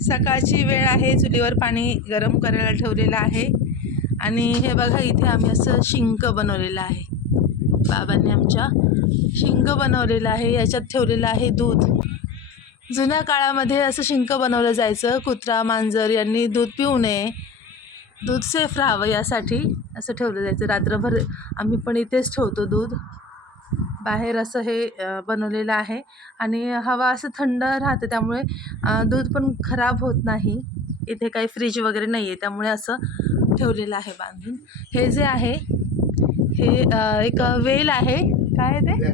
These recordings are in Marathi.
सकाळची वेळ आहे चुलीवर पाणी गरम करायला ठेवलेलं आहे. आणि हे बघा इथे आम्ही असं शिंक बनवलेलं आहे. बाबांनी आमच्या शिंक बनवलेलं आहे याच्यात ठेवलेलं आहे दूध. जुन्या काळामध्ये असं शिंक बनवलं जायचं. कुत्रा मांजर यांनी दूध पिऊ नये. दूध सेफ राहावं यासाठी असं ठेवलं जायचं. रात्रभर आम्ही पण इथेच ठेवतो दूध. बाहेर असं हे बनवलेलं आहे. आणि हवा असं थंड राहते त्यामुळे दूध पण खराब होत नाही. इथे काही फ्रीज वगैरे नाही आहे त्यामुळे असं ठेवलेलं आहे बांधून. हे जे आहे हे एक वेल आहे. काय ते?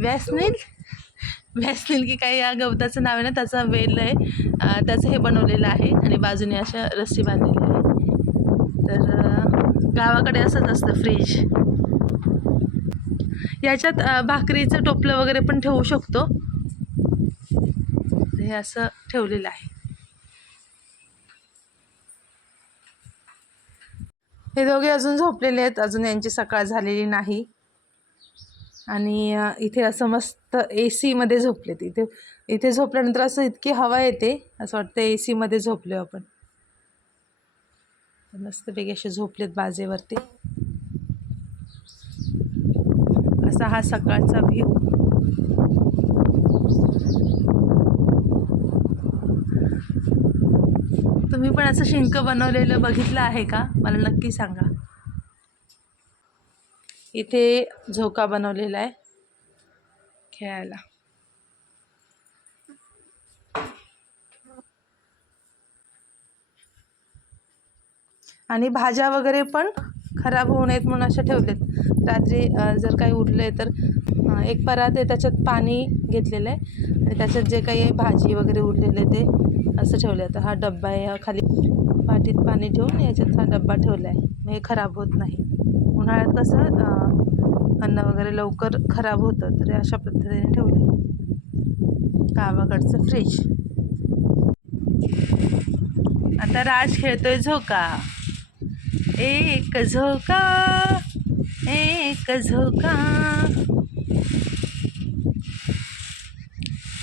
व्यासनील व्यासनील की काही या गवताचं नाव आहे ना त्याचा वेल आहे. त्याचं हे बनवलेलं आहे आणि बाजूने अशा रस्सी बांधलेली आहे तर गावाकडे असंच असतं फ्रीज. याच्यात भाकरीचं टोपलं वगैरे पण ठेवू शकतो. हे असं ठेवलेलं आहे. हे दोघे अजून झोपलेले आहेत. अजून यांची सकाळ झालेली नाही. आणि इथे असं मस्त ए सीमध्ये झोपलेत. इथे इथे झोपल्यानंतर असं इतकी हवा येते असं वाटतं ए सीमध्ये झोपलो आपण. मस्तपैकी असे झोपलेत बाजेवरती. असा हा सकाळचा व्ह्यू तुम्ही पण असं शिंक बनवलेलं बघितलं आहे का? मला नक्की सांगा. इथे झोका बनवलेला आहे. खेळायला. आणि भाज्या वगैरे पण खराब होऊ नयेत म्हणून असे ठेवलेत. रात्री जर काही उरले तर एक परात आहे त्याच्यात पाणी घेतलेलं आहे. आणि त्याच्यात जे काही भाजी वगैरे उरलेले आहे ते असं ठेवलं आहे हा डब्बा आहे हा खाली पाठीत पाणी ठेवून याच्यात हा डब्बा ठेवला आहे मग हे खराब होत नाही. उन्हाळ्यात कसं अन्न वगैरे लवकर खराब होतं तर अशा पद्धतीने ठेवलं आहे गावाकडचं फ्रीज. आता राज खेळतोय झोका. एक झोका एक झोका.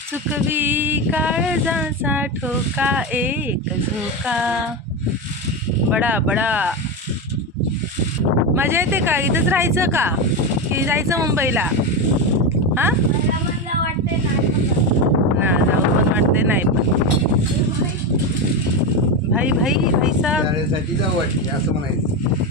चुकवी काळजाचा ठोका एक झोका. बडा बडा. मजा येते का? इथंच राहायचं का? की जायचं मुंबईला? हां ना जाऊ पण वाटते नाही पण भाई भाई भाई साहेब. शाळेसाठी जाऊ वाटली असं म्हणायचं.